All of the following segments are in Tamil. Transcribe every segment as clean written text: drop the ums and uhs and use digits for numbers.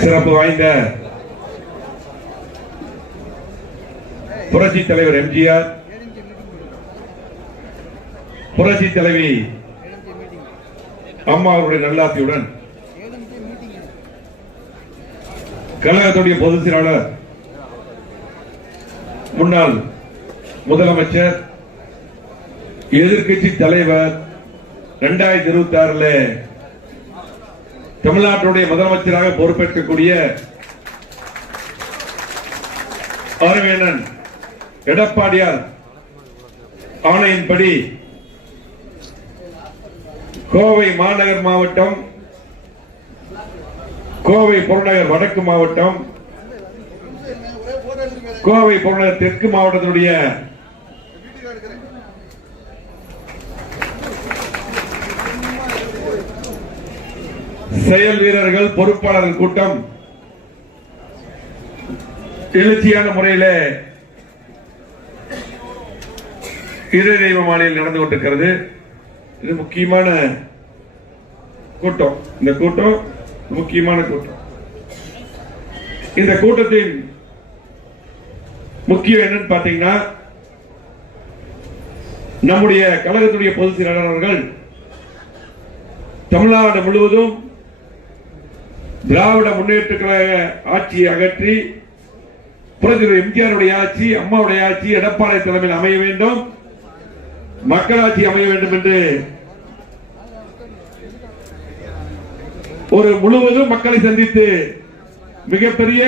சிறப்பு வாய்ந்த புரட்சி தலைவர் எம்ஜிஆர், புரட்சி தலைவி அம்மா அவருடைய நல்லாசியுடன் கழகத்துடைய பொதுச் செயலாளர், முன்னாள் முதலமைச்சர், எதிர்கட்சி தலைவர், 2026 தமிழ்நாட்டுடைய முதலமைச்சராக பொறுப்பேற்கக்கூடிய ஆர்வேனன் எடப்பாடியார் ஆணையின்படி கோவை மாநகர் மாவட்டம், கோவை புறநகர் வடக்கு மாவட்டம், கோவை புறநகர் தெற்கு மாவட்டத்தினுடைய செயல் வீரர்கள், பொறுப்பாளர்கள் கூட்டம் எழுச்சியான முறையில் இறை தெய்வ மாலையில் நடந்து கொண்டிருக்கிறது. இது முக்கியமான கூட்டம். இந்த கூட்டம் முக்கியமான கூட்டம். இந்த கூட்டத்தின் முக்கியம் என்னன்னு பாத்தீங்கன்னா, நம்முடைய கழகத்துடைய பொதுச் செயலாளர் அவர்கள் தமிழ்நாடு முழுவதும் திராவிட முன்னேற்ற கழக ஆட்சியை அகற்றி புரட்சி எம்ஜிஆருடைய ஆட்சி, அம்மாவுடைய ஆட்சி எடப்பாடி தலைமையில் அமைய வேண்டும், மக்களாட்சி அமைய வேண்டும் என்று ஒரு முழுவதும் மக்களை சந்தித்து மிகப்பெரிய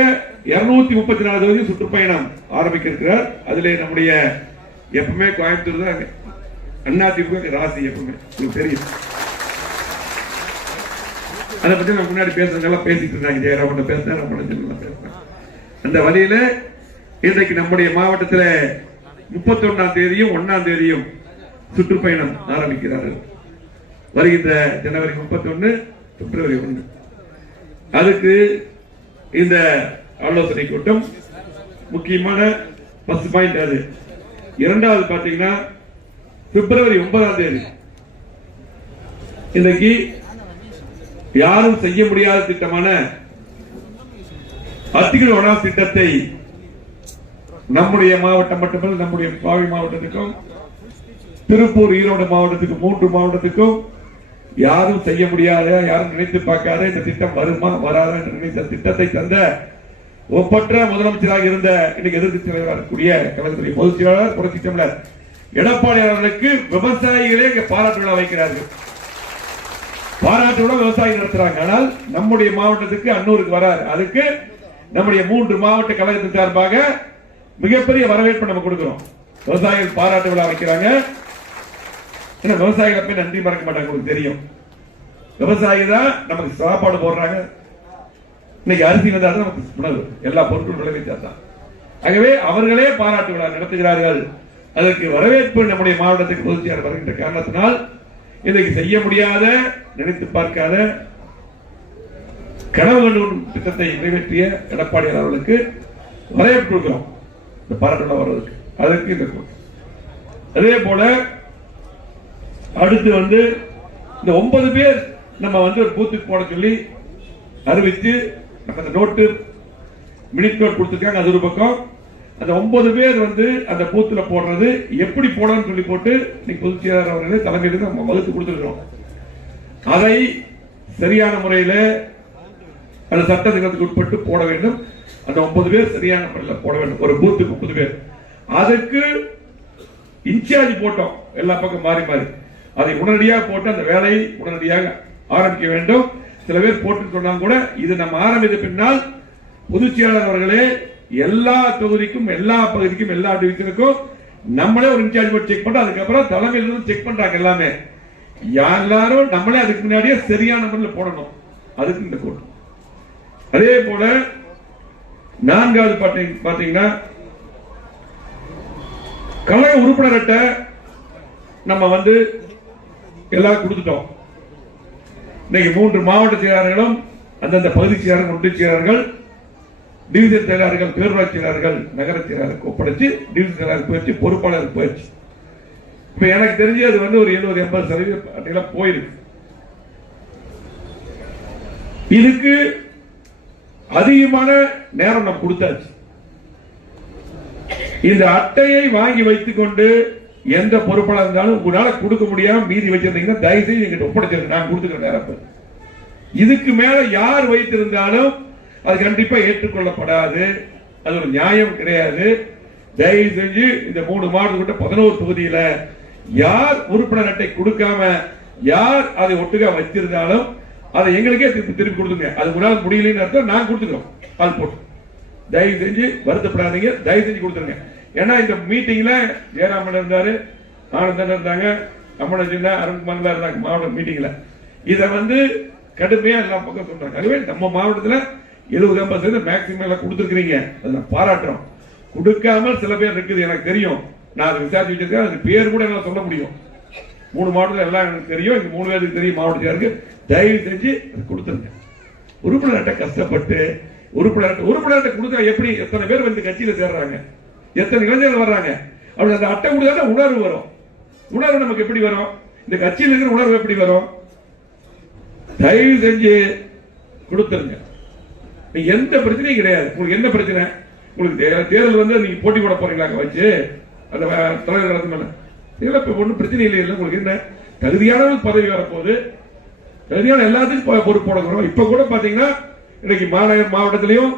234 தொகுதி சுற்றுப்பயணம் ஆரம்பிக்க இருக்கிறார். அதிலே நம்முடைய எப்பவுமே கோயம்புத்தூர் தான் அதிமுக ராசி, எப்பவுமே உங்களுக்கு தெரியும். அதை பத்தி நான் முன்னாடி பேசுறதெல்லாம் பேசிட்டு இருந்தாங்க. ஜெயராமன் பேசுறேன், பேசுறேன். அந்த வழியில இன்றைக்கு நம்முடைய மாவட்டத்தில் 31ஆம் தேதியும் 1ஆம் தேதியும் சுற்றுப்பயணம் ஆரம்பிக்கிறார்கள். வருகின்ற ஜனவரி 31, பிப்ரவரி 1. அதுக்கு இந்த ஆலோசனை கூட்டம் முக்கியமான ஃபர்ஸ்ட் பாயிண்ட். அது இரண்டாவது பாத்தீங்கன்னா பிப்ரவரி 9ஆம் தேதி இன்னைக்கு யாரும் செய்ய முடியாத திட்டமான அத்திகிரி வனாஸ் திட்டத்தை நம்முடைய மாவட்டம் மட்டுமல்ல, நம்முடைய பாவி மாவட்டத்துக்கும், திருப்பூர், ஈரோடு மாவட்டத்துக்கு, 3 மாவட்டத்துக்கும் யாரும் செய்ய முடியாத, யாரும் நினைத்து பார்க்காத இந்த திட்டம் வருமா வராத என்று நினைத்த திட்டத்தை தந்த ஒப்பற்ற முதலமைச்சராக இருந்த இன்னைக்கு எதிர்க்கட்சி தலைவராக இருக்கக்கூடிய கழகத்துடைய பொதுச் செயலாளர், புரட்சி தமிழர் எடப்பாடி அவர்களுக்கு விவசாயிகளே இங்க பாராட்டு விழா வைக்கிறார்கள். பாராட்டு விழா விவசாயி நடத்துறாங்க. ஆனால் நம்முடைய மாவட்டத்துக்கு, அன்னூருக்கு வராது. அதுக்கு நம்முடைய 3 மாவட்ட கழகத்தின் சார்பாக மிகப்பெரிய வரவேற்பு நம்ம கொடுக்கிறோம். விவசாயிகள் பாராட்டு விழா வைக்கிறாங்க. விவசாயிகளை போய் நன்றி மறக்க மாட்டாங்க. உங்களுக்கு தெரியும், விவசாயி தான் நமக்கு சாப்பாடு போடுறாங்க. இன்னைக்கு அரிசி வந்தால் நமக்கு உணவு, எல்லா பொருட்களும் விளைவிச்சாதான். ஆகவே அவர்களே பாராட்டு விழா நடத்துகிறார்கள். அதற்கு வரவேற்பு நம்முடைய மாவட்டத்துக்கு பொதுச் செயலாளர் வருகின்ற காரணத்தினால் இன்றைக்கு செய்ய முடியாத, நினைத்து பார்க்காத, கனவு கண்டு திட்டத்தை நிறைவேற்றிய எடப்பாடி அவர்களுக்கு வரவேற்பு கொடுக்கிறோம். இந்த பாராட்டு விழா வருவதற்கு அதற்கு இந்த அதே போல அடுத்து இந்த 9 பேர் நம்ம ஒரு பூத்துக்கு போட சொல்லி அறிவித்து நம்ம அந்த நோட்டு மினிட் நோட் கொடுத்துருக்காங்க. அது ஒரு பக்கம். அந்த 9 பேர் அந்த பூத்துல போடுறது எப்படி போடணும்னு சொல்லி போட்டு இன்னைக்கு பொதுச் செயலாளர் அவர்களே தலைமையில் நம்ம வகுத்து கொடுத்துருக்கோம். அதை சரியான முறையில் அந்த சட்ட திட்டத்துக்கு உட்பட்டு போட வேண்டும். அந்த 9 பேர் சரியான முறையில் போட வேண்டும். ஒரு பூத்துக்கு 30 பேர். அதுக்கு இன்சார்ஜ் போட்டோம், எல்லா பக்கம் மாறி மாறி. அதை உடனடியாக போட்டு அந்த வேலையை உடனடியாக ஆரம்பிக்க வேண்டும். சில பேர் போட்டு சொன்னாங்க கூட, இது நம்ம ஆரம்பித்த பின்னால் பொதுச் செயலாளர் அவர்களே எல்லா தொகுதிக்கும், எல்லா பகுதிக்கும், எல்லா டிவிஷனுக்கும் நம்மளே ஒரு இன்சார்ஜ் போட்டு செக் பண்ணோம். அதுக்கப்புறம் தலைமையிலிருந்து செக் பண்றாங்க எல்லாமே. எல்லாரும் நம்மளே அதுக்கு முன்னாடியே சரியான முறையில் போடணும். அதுக்கு இந்த கூட்டம். அதே போல 4வது பாத்தீங்கன்னா கழக உறுப்பினர் அட்டை நம்ம எல்லாம் கொடுத்துட்டோம். இன்னைக்கு 3 மாவட்ட செயலாளர்களும், அந்தந்த பகுதி செயலாளர்கள், ஒன்றிய செயலாளர்கள், டிவிஷன் செயலாளர்கள், பேரூராட்சி செயலாளர்கள், நகர செயலாளருக்கு ஒப்படைச்சு டிவிஷன் செயலாளருக்கு போயிடுச்சு, பொறுப்பாளருக்கு போயிடுச்சு. இப்ப எனக்கு தெரிஞ்சு அது ஒரு 70-80% போயிருக்கு. இதுக்கு அதிகமான நேரம் நம்ம கொடுத்தாச்சு. இந்த அட்டையை வாங்கி வைத்துக் கொண்டு எந்த பொறுப்பாளர் இருந்தாலும் உங்களால கொடுக்க முடியாம மீதி வச்சிருந்தீங்கன்னா தயவு செய்து எங்கிட்ட ஒப்படைச்சிருங்க, நான் கொடுத்துக்கிற நேரம். இதுக்கு மேல யார் வைத்திருந்தாலும் அது கண்டிப்பா ஏற்றுக்கொள்ளப்படாது, அது ஒரு நியாயம் கிடையாது. தயவு செஞ்சு இந்த 3 மாவட்டத்துக்கிட்ட 11 தொகுதியில யார் உறுப்பினர் அட்டை கொடுக்காம யார் அதை ஒட்டுக்கா வச்சிருந்தாலும் அதை எங்களுக்கே திருப்பி கொடுத்துங்க. அது உங்களால் முடியலன்னு அர்த்தம், நான் கொடுத்துக்கிறோம் ஆள் போட்டு. தயவு செஞ்சு வருத்தப்படாதீங்க, தயவு செஞ்சு கொடுத்துருங்க. ஏன்னா இந்த மீட்டிங்ல ஜெயராமன் இருந்தாரு, ஆனந்தன் இருந்தாங்க, அம்மன் அருண்குமார் இருந்தாங்க மாவட்ட மீட்டிங்ல. இதை கடுமையா எல்லா பக்கம் சொல்றாங்க. அதுவே நம்ம மாவட்டத்தில் 70-80% மேக்சிமம் எல்லாம் கொடுத்துருக்கீங்க, அதை நான் பாராட்டுறோம். கொடுக்காமல் சில பேர் இருக்குது, எனக்கு தெரியும். நான் அதை விசாரிச்சு வச்சிருக்கேன், அது பேர் கூட எல்லாம் சொல்ல முடியும். 3 மாவட்டத்தில் எல்லாம் எனக்கு தெரியும், இந்த 3 பேருக்கு தெரியும் மாவட்டத்திற்கு. தயவு செஞ்சு கொடுத்துருங்க. உறுப்பினர் அட்டை கஷ்டப்பட்டு உறுப்பினர் கொடுத்தா எப்படி எத்தனை பேர் கட்சியில சேர்றாங்க, எத்தனை இளைஞர்கள் வர்றாங்க. அப்படி அந்த அட்டை கொடுத்தா உணர்வு வரும். உணர்வு நமக்கு எப்படி வரும்? இந்த கட்சியில் இருக்கிற உணர்வு எப்படி வரும்? தயவு செஞ்சு கொடுத்துருங்க. எந்த பிரச்சனையும் கிடையாது. உங்களுக்கு என்ன பிரச்சனை? உங்களுக்கு தேர்தல் நீங்க போட்டி போட போறீங்களா வச்சு அந்த தலைவர் நடத்த ஒன்றும் பிரச்சனை இல்லை. உங்களுக்கு என்ன தகுதியான பதவி வரப்போகுது, தகுதியான எல்லாத்துக்கும் பொறுப்பு போட. இப்ப கூட பாத்தீங்கன்னா இன்னைக்கு மாநகர் மாவட்டத்திலையும்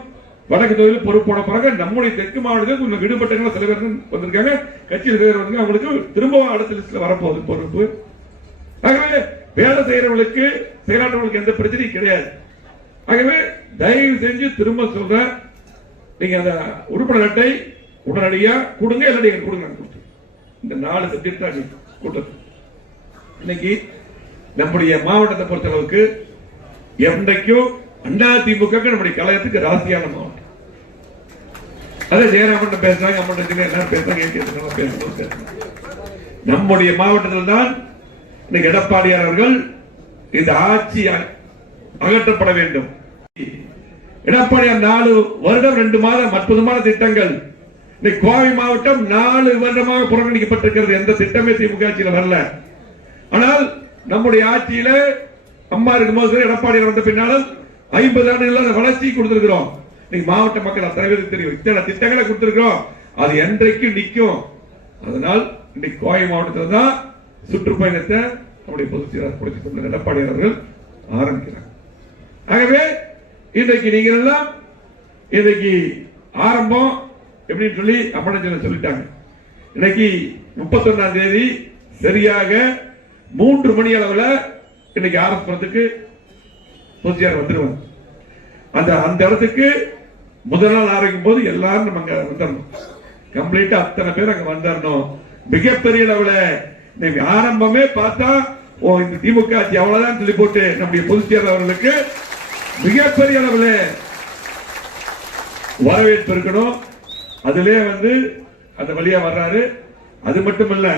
வடக்கு தொகுதியில் பொறுப்பு போட போறாங்க. நம்முடைய தெற்கு மாவட்டத்தில் கொஞ்சம் விடுபட்டவங்க சில பேர் வந்திருக்காங்க, கட்சியில் வந்து அவங்களுக்கு திரும்ப அடுத்த லிஸ்ட்ல வரப்போகுது பொறுப்பு. ஆகவே வேலை செய்யறவங்களுக்கு செயலாளர்களுக்கு எந்த பிரச்சனையும் கிடையாது. ஆகவே தயவு செஞ்சு திரும்ப சொல்ற, நீங்க அந்த உறுப்பினர் அட்டை உடனடியா கொடுங்க, இல்லாட்டி கொடுங்க. இந்த 4 சப்ஜெக்ட் தான் கூட்டத்தில் இன்னைக்கு நம்முடைய மாவட்டத்தை பொறுத்தளவுக்கு என்றைக்கும் அதிமுக நம்முடைய கழகத்துக்கு ராசியான மாவட்டம். அதே ஜெயராமன் பேசுறாங்க, அம்மன் எல்லாரும் பேசுறாங்க. நம்முடைய மாவட்டத்தில் தான் இன்னைக்கு எடப்பாடியார் அவர்கள் இந்த ஆட்சி அகற்றப்பட வேண்டும். எடப்பாடியார் 4 வருடம் 2 மாதம் அற்புதமான திட்டங்கள். இன்னைக்கு கோவை மாவட்டம் 4 வருடமாக புறக்கணிக்கப்பட்டிருக்கிறது. எந்த திட்டமே திமுக ஆட்சியில் வரல. ஆனால் நம்முடைய ஆட்சியில அம்மா இருக்கும்போது எடப்பாடியார் வந்த பின்னாலும் 50 ஆண்டுகள் வளர்ச்சி கொடுத்திருக்கிறோம். இன்னைக்கு மாவட்ட மக்கள் அத்தனை பேருக்கு தெரியும், இத்தனை திட்டங்களை கொடுத்திருக்கிறோம். அது என்றைக்கு நிற்கும். அதனால் இன்னைக்கு கோவை மாவட்டத்தில் தான் சுற்றுப்பயணத்தை நம்முடைய பொதுச் செயலாளர் புரட்சித் தலைவர் எடப்பாடி அவர்கள் ஆரம்பிக்கிறார். ஆகவே இன்றைக்கு நீங்கள் எல்லாம் இன்றைக்கு ஆரம்பம் எப்படின்னு சொல்லி அம்மன் சொல்லிட்டாங்க. இன்னைக்கு 31ஆம் தேதி சரியாக 3 மணி அளவில் இன்னைக்கு ஆரம்பிக்கிறதுக்கு பொதுச்செயலாளர் வந்துருவாங்க. அந்த இடத்துக்கு முதல் நாள் ஆரம்பிக்கும் போது எல்லாரும் நம்ம அங்க வந்துடணும். கம்ப்ளீட்டா அத்தனை பேர் அங்க வந்துடணும். மிகப்பெரிய அளவில் ஆரம்பமே பார்த்தா இந்த திமுக ஆட்சி அவ்வளவுதான் சொல்லி போட்டு நம்முடைய பொதுச்செயலாளர் அவர்களுக்கு மிகப்பெரிய அளவில் வரவேற்பு இருக்கணும். அதிலே அந்த வழியா வர்றாரு. அது மட்டுமல்ல,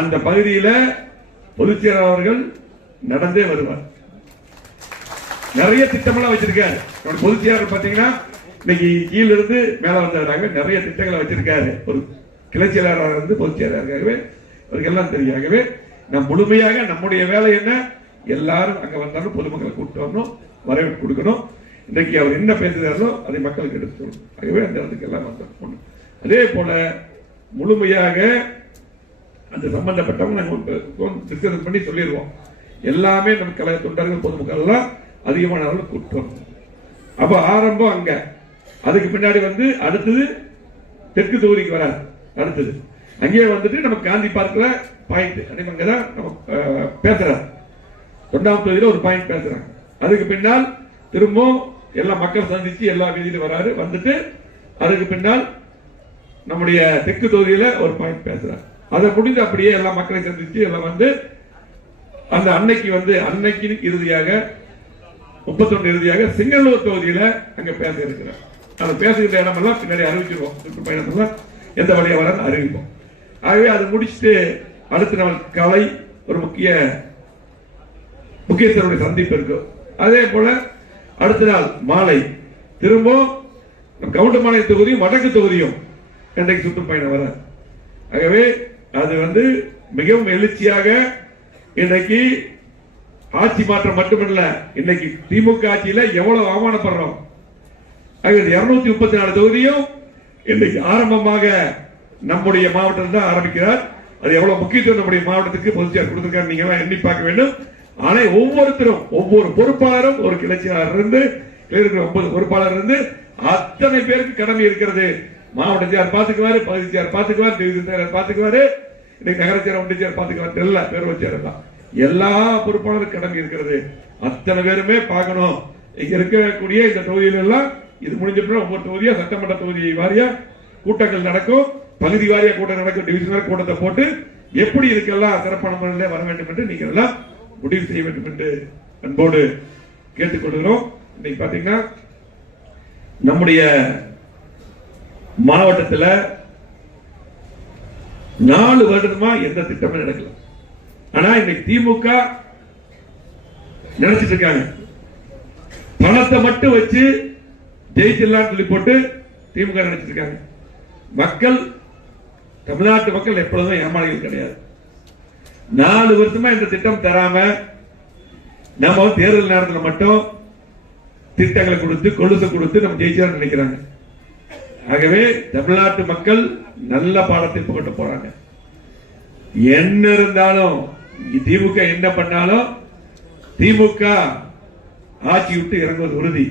அந்த பகுதியில பொதுச்செயலாளர் அவர்கள் நடந்தே வருவார். நிறைய திட்டமெல்லாம் வச்சிருக்காரு. பொதுச்செயலாளர் பாத்தீங்கன்னா இன்னைக்கு கீழ இருந்து மேல வந்தாங்க, நிறைய திட்டங்களை வச்சிருக்காரு. ஒரு கிளை செயலாளராக இருந்து பொதுச்செயலாளராகவே அவருக்கு எல்லாம் தெரியும். ஆகவே நம் முழுமையாக நம்முடைய வேலை என்ன, எல்லாரும் அங்க வந்தாலும் பொதுமக்களை கூப்பிட்டு வரணும், வரவேற்பு கொடுக்கணும். இன்றைக்கு அவர் என்ன பேசுகிறாரோ அதை மக்களுக்கு எடுத்து சொல்லணும். ஆகவே அந்த இடத்துக்கு எல்லாம் வந்தோம். அதே போல முழுமையாக அந்த சம்பந்தப்பட்டவங்க நாங்கள் டிஸ்கஸ் பண்ணி சொல்லிடுவோம். எல்லாமே நம்ம கழக தொண்டர்கள் பொதுமக்கள் எல்லாம் அதிகமான அளவில் கூப்பிட்டு வரணும். அப்ப ஆரம்பம் அங்க. அதுக்கு பின்னாடி அடுத்தது தெற்கு தொகுதிக்கு வராது. அடுத்தது அங்கேயே நம்ம காந்தி பார்க்ல பாயிண்ட் அங்கதான் நம்ம பேசுறாரு. 9ஆம் தொகுதியில ஒரு பாயிண்ட் பேசுறாங்க. அதுக்கு பின்னால் திரும்ப எல்லா மக்கள் சந்திச்சு எல்லா வீதியிலும் வராரு. வந்துட்டு அதுக்கு பின்னால் நம்முடைய தெற்கு தொகுதியில ஒரு பாயிண்ட் பேசுறாரு. அதை முடிந்து அப்படியே எல்லா மக்களையும் சந்திச்சு எல்லாம் அந்த அன்னைக்கு இறுதியாக 31 இறுதியாக சிங்கனூர் தொகுதியில அங்க பேச இருக்கிறார். அந்த பேசுகிற இடமெல்லாம் பின்னாடி அறிவிச்சிருவோம். சுற்றுப்பயணத்தெல்லாம் எந்த வழியா வர அறிவிப்போம். ஆகவே அது முடிச்சுட்டு அடுத்த நாள் காலை ஒரு முக்கியஸ்தருடைய சந்திப்பு இருக்கும். அதே போல அடுத்த நாள் மாலை திரும்ப கவுண்டமலை தொகுதியும் வடக்கு தொகுதியும் இன்றைக்கு சுற்றுப்பயணம் வர. ஆகவே அது மிகவும் எழுச்சியாக இன்றைக்கு ஆட்சி மாற்றம் மட்டுமல்ல, இன்னைக்கு திமுக ஆட்சியில எவ்வளவு அவமானப்படுறோம், 234 தொகுதியும் இன்றைக்கு ஆரம்பமாக நம்முடைய மாவட்டத்தில் தான் ஆரம்பிக்கிறார். அது எவ்வளவு முக்கியத்துவம் நம்முடைய மாவட்டத்துக்கு பொதுச்செயலாளர் கொடுத்திருக்காரு நீங்க எல்லாம் எண்ணி பார்க்க வேண்டும். ஆனால் ஒவ்வொருத்தரும் ஒவ்வொரு பொறுப்பாளரும் ஒரு கிளர்ச்சியாளர் இருந்து 9 பொறுப்பாளர் இருந்து அத்தனை பேருக்கு கடமை இருக்கிறது. மாவட்ட செயலர் பாத்துக்குவாரு, பகுதி செயலர் பாத்துக்குவார், டிவிஷன் செயலர் பாத்துக்குவாரு, இன்னைக்கு நகர செயலர் ஒன்றிய செயலர் பாத்துக்குவார், எல்லா பேரும் செயலர் தான். எல்லா பொறுப்பாளரும் கடமை இருக்கிறது. அத்தனை பேருமே பார்க்கணும். இங்க இருக்கக்கூடிய இந்த தொகுதியில எல்லாம் இது முடிஞ்ச ஒவ்வொரு தொகுதியா சட்டமன்ற தொகுதி வாரியா கூட்டங்கள் நடக்கும், பகுதி வாரியா கூட்டம் நடக்கும், டிவிஷன் கூட்டத்தை போட்டு எப்படி இதுக்கெல்லாம் சிறப்பான முறையில் வர வேண்டும் என்று நீங்கள் எல்லாம் முடிவு செய்ய வேண்டும் என்று அன்போடு கேட்டுக்கொள்கிறோம். இன்னைக்கு பாத்தீங்கன்னா நம்முடைய மாவட்டத்தில் 4 வருடமா எந்த திட்டமும் நடக்கல. ஆனா இன்னைக்கு திமுக நினைச்சிட்டு இருக்காங்க பணத்தை மட்டும் வச்சு ஜெயிச்சிடலாம் சொல்லி போட்டு திமுக நினைச்சிட்டு இருக்காங்க. மக்கள், தமிழ்நாட்டு மக்கள் எப்பொழுதும் ஏமாளிகள் கிடையாது. 4 வருஷமா இந்த திட்டம் தராம நம்ம தேர்தல் நேரத்தில் மட்டும் திட்டங்களை கொடுத்து கொலுசை கொடுத்து நம்ம ஜெயிச்சா நினைக்கிறாங்க. ஆகவே தமிழ்நாட்டு மக்கள் நல்ல பாடத்தை புகட்ட போறாங்க. என்ன இருந்தாலும் திமுக என்ன பண்ணாலும் திமுக ஆட்சி விட்டு இறங்குவது உறுதி.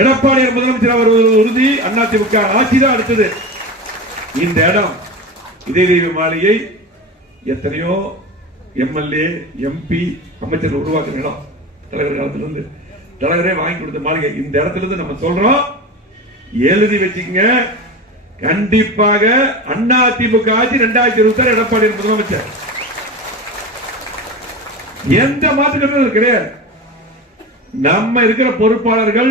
எடப்பாடி முதலமைச்சர் வருவது உறுதி. அண்ணா திமுக ஆட்சி தான் அடுத்தது. இந்த இடம் இதய தெய்வ மாளிகை எத்தனையோ எம்எல்ஏ எம்பி அமைச்சர் உருவாக்குற இடம். தலைவர் காலத்திலிருந்து தலைவரே வாங்கி கொடுத்த மாளிகை. இந்த இடத்துல இருந்து நம்ம சொல்றோம், எழுதி வச்சுக்கங்க. கண்டிப்பாக அண்ணா திமுக ஆட்சி 2026 எடப்பாடி முதலமைச்சர். எந்த மாற்றுக்கிறது கிடையாது. நம்ம இருக்கிற பொறுப்பாளர்கள்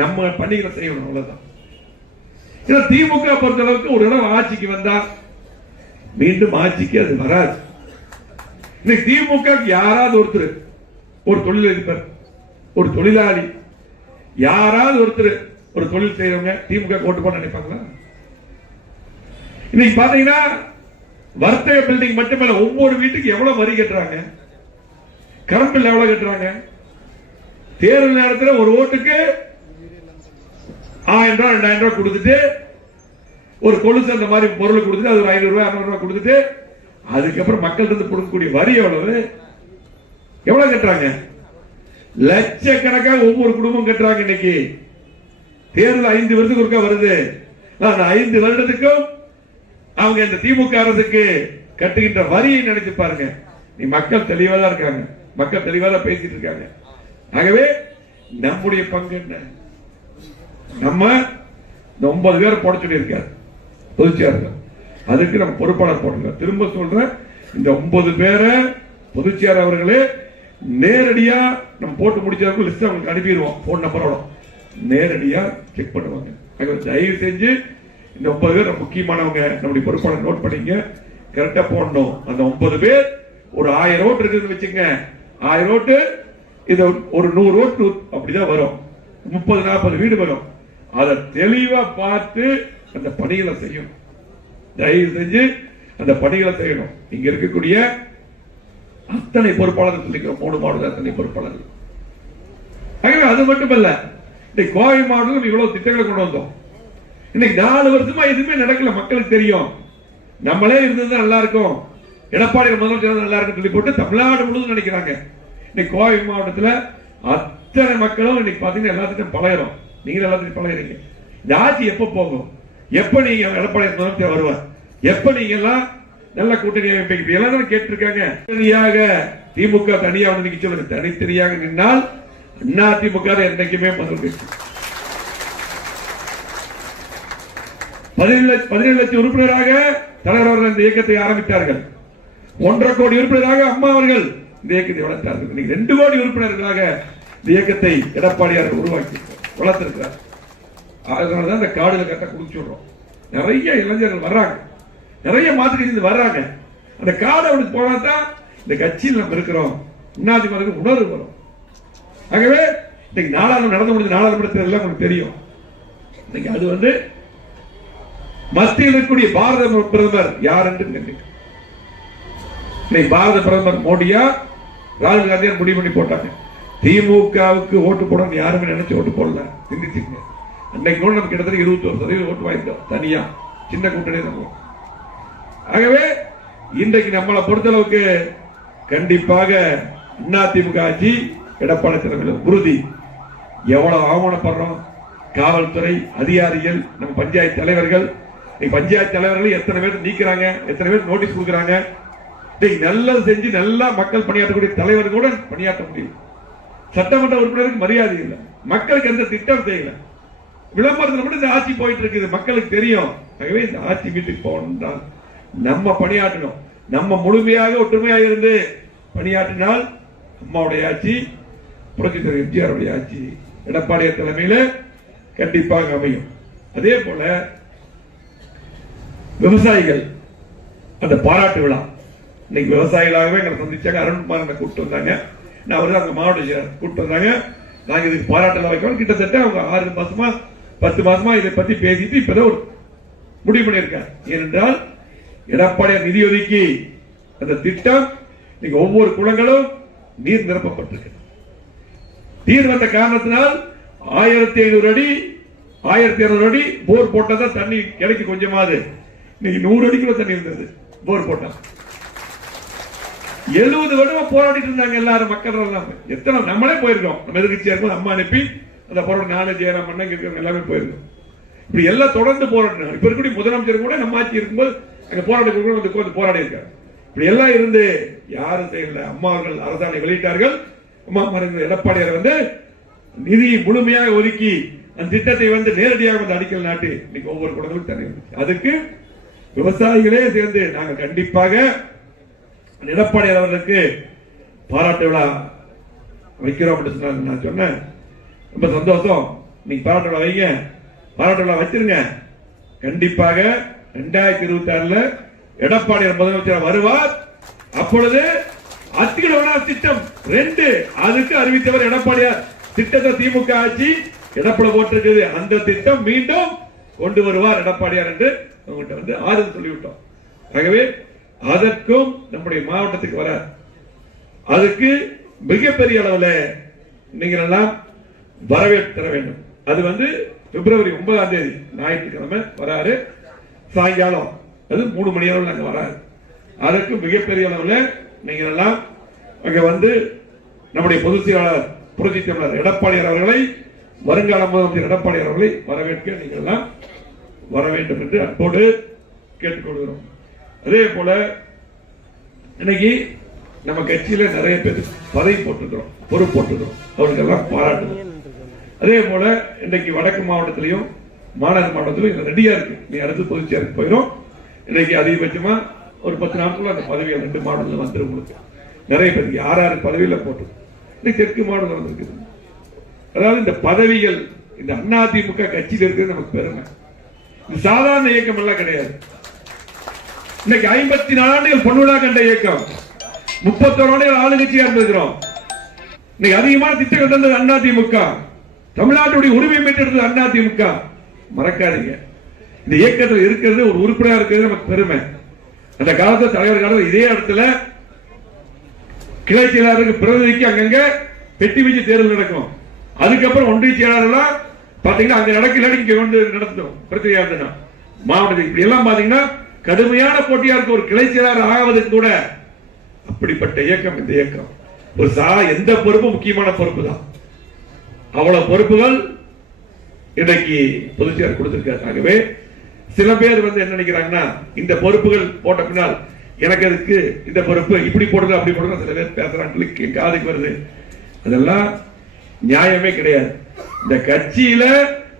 நம்ம பணிகளை செய்யணும், அவ்வளவுதான். திமுக பொறுத்தளவுக்கு ஒரு இடம் ஆட்சிக்கு வந்தா மீண்டும் ஆட்சிக்கு அது வராது. இன்னைக்கு திமுக யாராவது ஒருத்தர், ஒரு தொழிலதிபர், ஒரு தொழிலாளி, யாராவது ஒருத்தர் ஒரு தொழில் செய்யறவங்க திமுக ஓட்டு போட நினைப்பாங்களா? இன்னைக்கு பாத்தீங்கன்னா வர்த்தக பில்டிங் மட்டுமல்ல, ஒவ்வொரு வீட்டுக்கு எவ்வளவு வரி கட்டுறாங்க, கரண்ட் பில் எவ்வளவு கட்டுறாங்க. தேர்தல் நேரத்தில் ஒரு ஓட்டுக்கு 1000 ரூபாய் 2000 ரூபாய் கொடுத்துட்டு ஒரு கொலுசு அந்த மாதிரி பொருள் கொடுத்துட்டு அது 500 ரூபாய் 600 ரூபாய் கொடுத்துட்டு அதுக்கப்புறம் மக்கள் இருந்து கொடுக்கக்கூடிய வரி எவ்வளவு கட்டுறாங்க? லட்சக்கணக்காக ஒவ்வொரு குடும்பம் கட்டுறாங்க. இன்னைக்கு தேர்தல் 5 வருஷத்துக்கு ஒருக்கா வருது. 5 வருடத்துக்கும் அவங்க இந்த திமுக அரசுக்கு கட்டுகின்ற வரியை நினைச்சு பாருங்க. நீ மக்கள் தெளிவா தான் இருக்காங்க, மக்கள் தெளிவா தான் பேசிட்டு இருக்காங்க. ஆகவே நம்முடைய பங்கு என்ன? நம்ம 9 பேர் போட சொல்லி இருக்காரு பொதுச்செயலாளர். அதுக்கு நம்ம பொறுப்பாளர் போடுங்க. திரும்ப சொல்றேன், இந்த 9 பேரை பொதுச்செயலாளர் அவர்களே நேரடியா நம்ம போட்டு முடிச்சவங்க லிஸ்ட் அவங்களுக்கு அனுப்பிடுவோம். போன் நம்பரோட நேரடியா செக் பண்ணுவாங்க. தயவு செஞ்சு இந்த 9 பேர் முக்கியமானவங்க, நம்முடைய பொறுப்பாளர் நோட் பண்ணிங்க, கரெக்டா போடணும். அந்த 9 பேர் ஒரு 1000 ஓட்டு இருக்குன்னு வச்சுங்க. 1000 ஓட்டு இது ஒரு 100 ஓட்டு அப்படிதான் வரும். 30-40 வீடு வரும். அதை தெளிவா பார்த்து அந்த பணிகளை செய்யணும். தயவு செஞ்சு அந்த பணிகளை செய்யணும். இங்க இருக்கக்கூடிய அத்தனை பொறுப்பாளர்கள் சொல்லிக்கிறோம், 3 மாவட்ட அத்தனை பொறுப்பாளர்கள். ஆகவே அது மட்டுமல்ல, இன்னைக்கு கோவை மாவட்டத்தில் இவ்வளவு திட்டங்களை கொண்டு வந்தோம். இன்னைக்கு 4 வருஷமா எதுவுமே நடக்கல. மக்களுக்கு தெரியும், நம்மளே இருந்தது நல்லா இருக்கும், எடப்பாடி முதலமைச்சர் நல்லா இருக்கும் சொல்லி போட்டு தமிழ்நாடு முழுவதும் நினைக்கிறாங்க. இன்னைக்கு கோவை மாவட்டத்தில் அத்தனை மக்களும் இன்னைக்கு பாத்தீங்கன்னா எல்லாத்துக்கும் பழகிறோம். நீங்க எல்லாத்துக்கும் பழகிறீங்க. இந்த ஆட்சி எப்ப போகும், எப்ப நீங்க எடப்பாடி முதலமைச்சர் வருவார், எப்ப நீங்க எல்லாம் நல்ல கூட்டணி அமைப்பீங்க எல்லாரும் கேட்டிருக்காங்க. தனியாக திமுக தனியா வந்து சொல்லுங்க. தனித்தனியாக நின்னால் அண்ணா திமுக என்றைக்குமே பதில். 17 லட்சம் உறுப்பினராக தலைவர் அவர்கள் இந்த இயக்கத்தை ஆரம்பித்தார்கள். 1.5 கோடி உறுப்பினராக அம்மா அவர்கள் இந்த இயக்கத்தை வளர்த்தார்கள். இன்னைக்கு 2 கோடி உறுப்பினர்களாக இந்த இயக்கத்தை எடப்பாடியார் உருவாக்கி வளர்த்திருக்கிறார். அதனாலதான் இந்த காடுல கட்ட குடிச்சுடுறோம். நிறைய இளைஞர்கள் வர்றாங்க, நிறைய மாத்திரை வர்றாங்க. அந்த காடு அவனுக்கு போனாதான் இந்த கட்சியில் நம்ம இருக்கிறோம், உண்ணாதிமன்ற உணர்வு வரும். ஆகவே இன்னைக்கு நாடாளுமன்றம் நடந்து முடிஞ்ச நாடாளுமன்ற தேர்தல் உங்களுக்கு தெரியும். இன்னைக்கு அது மத்தியில் இருக்கக்கூடிய பாரத பிரதமர் யார் என்று இன்னைக்கு பாரத பிரதமர் மோடியா ராகுல் காந்தியா முடிவு பண்ணி போட்டாங்க. திமுகவுக்கு ஓட்டு போடணும் யாருமே நினைச்சு ஓட்டு போடல. சிந்திச்சுங்க. அன்னைக்கு கூட நமக்கு கிட்டத்தட்ட 21% ஓட்டு வாங்கிட்டோம் தனியா, சின்ன கூட்டணி நம்ம. ஆகவே இன்றைக்கு நம்மளை பொறுத்தளவுக்கு கண்டிப்பாக அதிமுக ஆட்சி எடப்பாடி தலைமையில் உறுதி. எவ்வளவு அவமானப்படுறோம். காவல்துறை அதிகாரிகள், நம்ம பஞ்சாயத்து தலைவர்கள், பஞ்சாயத்து தலைவர்கள் எத்தனை பேர் நீக்கிறாங்க, எத்தனை பேர் நோட்டீஸ் கொடுக்குறாங்க. நல்லது செஞ்சு நல்லா மக்கள் பணியாற்றக்கூடிய தலைவர் கூட பணியாற்ற முடியும். சட்டமன்ற உறுப்பினருக்கு மரியாதை இல்லை, மக்களுக்கு எந்த திட்டம் செய்யல, விளம்பரத்தில் மட்டும் இந்த ஆட்சி போயிட்டு இருக்குது, மக்களுக்கு தெரியும். ஆகவே இந்த ஆட்சி வீட்டுக்கு போகணும், நம்ம பணியாற்றணும். நம்ம முழுமையாக ஒற்றுமையாக இருந்து பணியாற்றினால் அம்மாவுடைய ஆட்சி, புரட்சித் தலைவர் எம்ஜிஆருடைய ஆட்சி எடப்பாடியார் தலைமையில கண்டிப்பாக அமையும். அதே போல விவசாயிகள் அந்த பாராட்டு விழா இன்னைக்கு விவசாயிகளாகவே எங்களை சந்திச்சாங்க. அருண்குமார் கூப்பிட்டு வந்தாங்க, நான் அவரு அங்க மாவட்ட செயலர் கூப்பிட்டு வந்தாங்க. நாங்க இதுக்கு பாராட்டு வைக்கணும். கிட்டத்தட்ட அவங்க 6 மாசமா 10 மாசமா இதை பத்தி பேசிட்டு இப்பதான் ஒரு முடிவு பண்ணியிருக்காங்க. ஏனென்றால் எடப்பாடியார் நிதி ஒதுக்கி அந்த திட்டம் நீங்க ஒவ்வொரு குளங்களும் நீர் நிரப்பப்பட்டிருக்கு. நீர் வந்த காரணத்தினால் 1500 அடி 1200 அடி போர் போட்டதான் தண்ணி கிடைக்கு கொஞ்சமாவது. இன்னைக்கு 100 அடிக்குள்ள தண்ணி இருந்தது போர் போட்டா. 70 வருடமா போராடிட்டு இருந்தாங்க எல்லாரும், மக்கள் எல்லாம். எத்தனை நம்மளே போயிருக்கோம், நம்ம எதிர்கட்சியா இருக்கும் அம்மா அனுப்பி அந்த போராட்டம் நானே ஜெயராம் பண்ண எல்லாமே போயிருக்கோம். இப்படி எல்லாம் தொடர்ந்து போராடினாங்க. இப்ப இருக்கக்கூடிய முதலமைச்சர் கூட நம்ம ஆட்சி இருக்கும்போது அங்க போராட்டம் போராடி இருக்காங்க. இப்படி எல்லாம் இருந்து யாரும் செய்யல. அம்மா அவர்கள் அரசாணை வெளியிட்டார்கள். அம்மா எடப்பாடியார் நிதி முழுமையாக ஒதுக்கி அந்த திட்டத்தை நேரடியாக அடிக்கல் நாட்டு இன்னைக்கு ஒவ்வொரு குடும்பங்களும் தண்ணி. அதுக்கு விவசாயிகளே சேர்ந்து நாங்க கண்டிப்பாக எடப்பாடியார் அவர்களுக்கு பாராட்டு விழா வைக்கிறோம் அப்படின்னு சொன்னாங்க. நான் சொன்னேன் ரொம்ப சந்தோஷம், நீங்க பாராட்டு விழா வைங்க, பாராட்டு விழா வச்சிருங்க. கண்டிப்பாக 2026 எடப்பாடியார் முதலமைச்சர் வருவார். அப்பொழுது அத்திகிட திட்டம் 2 அதுக்கு அறிவித்தவர் எடப்பாடியார். திட்டத்தை திமுக ஆட்சி எடப்பாடி போட்டிருக்கிறது. அந்த திட்டம் மீண்டும் கொண்டு வருவார் எடப்பாடியார் என்று உங்கள்கிட்ட ஆறுதல் சொல்லிவிட்டோம். ஆகவே அதற்கும் நம்முடைய மாவட்டத்துக்கு வர அதுக்கு மிகப்பெரிய அளவில் நீங்கள் எல்லாம் வரவேற்பு தர வேண்டும். அது பிப்ரவரி 9ஆம் தேதி ஞாயிற்றுக்கிழமை வராரு. சாயங்காலம் அது 3 மணி அளவில் நாங்கள் வராது. அதற்கு மிகப்பெரிய அளவில் நீங்கள் எல்லாம் அங்க நம்முடைய பொதுச் செயலாளர் புரட்சித் தலைவர் எடப்பாடியார் அவர்களை, வருங்கால முதலமைச்சர் எடப்பாடியார் அவர்களை வரவேற்க நீங்கள் எல்லாம் வர வேண்டும் என்று அன்போடு கேட்டுக்கொள்கிறோம். அதே போல இன்னைக்கு நம்ம கட்சியில நிறைய பேர் பதவி போட்டுக்கிறோம், பொறுப்பு போட்டுக்கிறோம், அவர்களுக்கெல்லாம் பாராட்டுகிறோம். அதே போல இன்னைக்கு வடக்கு மாவட்டத்திலையும் மாநகர் மாவட்டத்திலும் ரெடியா இருக்கு. நீ அடுத்து பொதுச் செயலருக்கு போயிடும். இன்னைக்கு அதிகபட்சமா ஒரு 10 நாட்கள் அந்த பதவிகள் 2 மாவட்டத்தில் வந்துடும். உங்களுக்கு நிறைய பேருக்கு யார் பதவியில போட்டு இன்னைக்கு தெற்கு மாவட்டம் நடந்திருக்குது. அதாவது இந்த பதவிகள் இந்த அதிமுக கட்சியில் இருக்கிறது நமக்கு பெருமை. இது சாதாரண இயக்கம் எல்லாம் கிடையாது. இன்னைக்கு 54 ஆண்டுகள் பொன்விழா கண்ட இயக்கம், 31 ஆண்டுகள் ஆளுங்கட்சியா இருந்திருக்கிறோம். இன்னைக்கு அதிகமான திட்டங்கள் தந்தது அதிமுக, தமிழ்நாட்டுடைய உரிமை மீட்டெடுத்தது அதிமுக. மறக்காதீங்க, இந்த இயக்கத்தில் இருக்கிறது ஒரு உறுப்பினராக இருக்கிறது நமக்கு பெருமை. அந்த காலத்தில் தலைவர் காலத்தில் இதே இடத்துல கிளை செயலாளருக்கு பிரதிநிதிக்கு அங்கங்க பெட்டி வச்சு தேர்தல் நடக்கும். அதுக்கப்புறம் ஒன்றிய செயலாளர் பாத்தீங்கன்னா அங்க நடக்கல, இங்க கொண்டு நடத்தும் பிரச்சனையா இருந்ததுன்னா மாவட்டத்தில். இப்படி எல்லாம் பாத்தீங்கன்னா கடுமையான போட்டியா இருக்க ஒரு கிளை செயலாளர் ஆவதற்கு கூட அப்படிப்பட்ட இயக்கம் இந்த இயக்கம். ஒரு எந்த பொறுப்பும் முக்கியமான பொறுப்பு தான். அவ்வளவு பொறுப்புகள் இன்னைக்கு பொதுச் செயலர் கொடுத்திருக்காரு. ஆகவே சில பேர் என்ன நினைக்கிறாங்கன்னா, இந்த பொறுப்புகள் போட்ட பின்னால் எனக்கு அதுக்கு இந்த பொறுப்பு இப்படி போடுறது அப்படி போடுறது சில பேர் பேசுறாங்க, காதுக்கு வருது. அதெல்லாம் நியாயமே கிடையாது. இந்த கட்சியில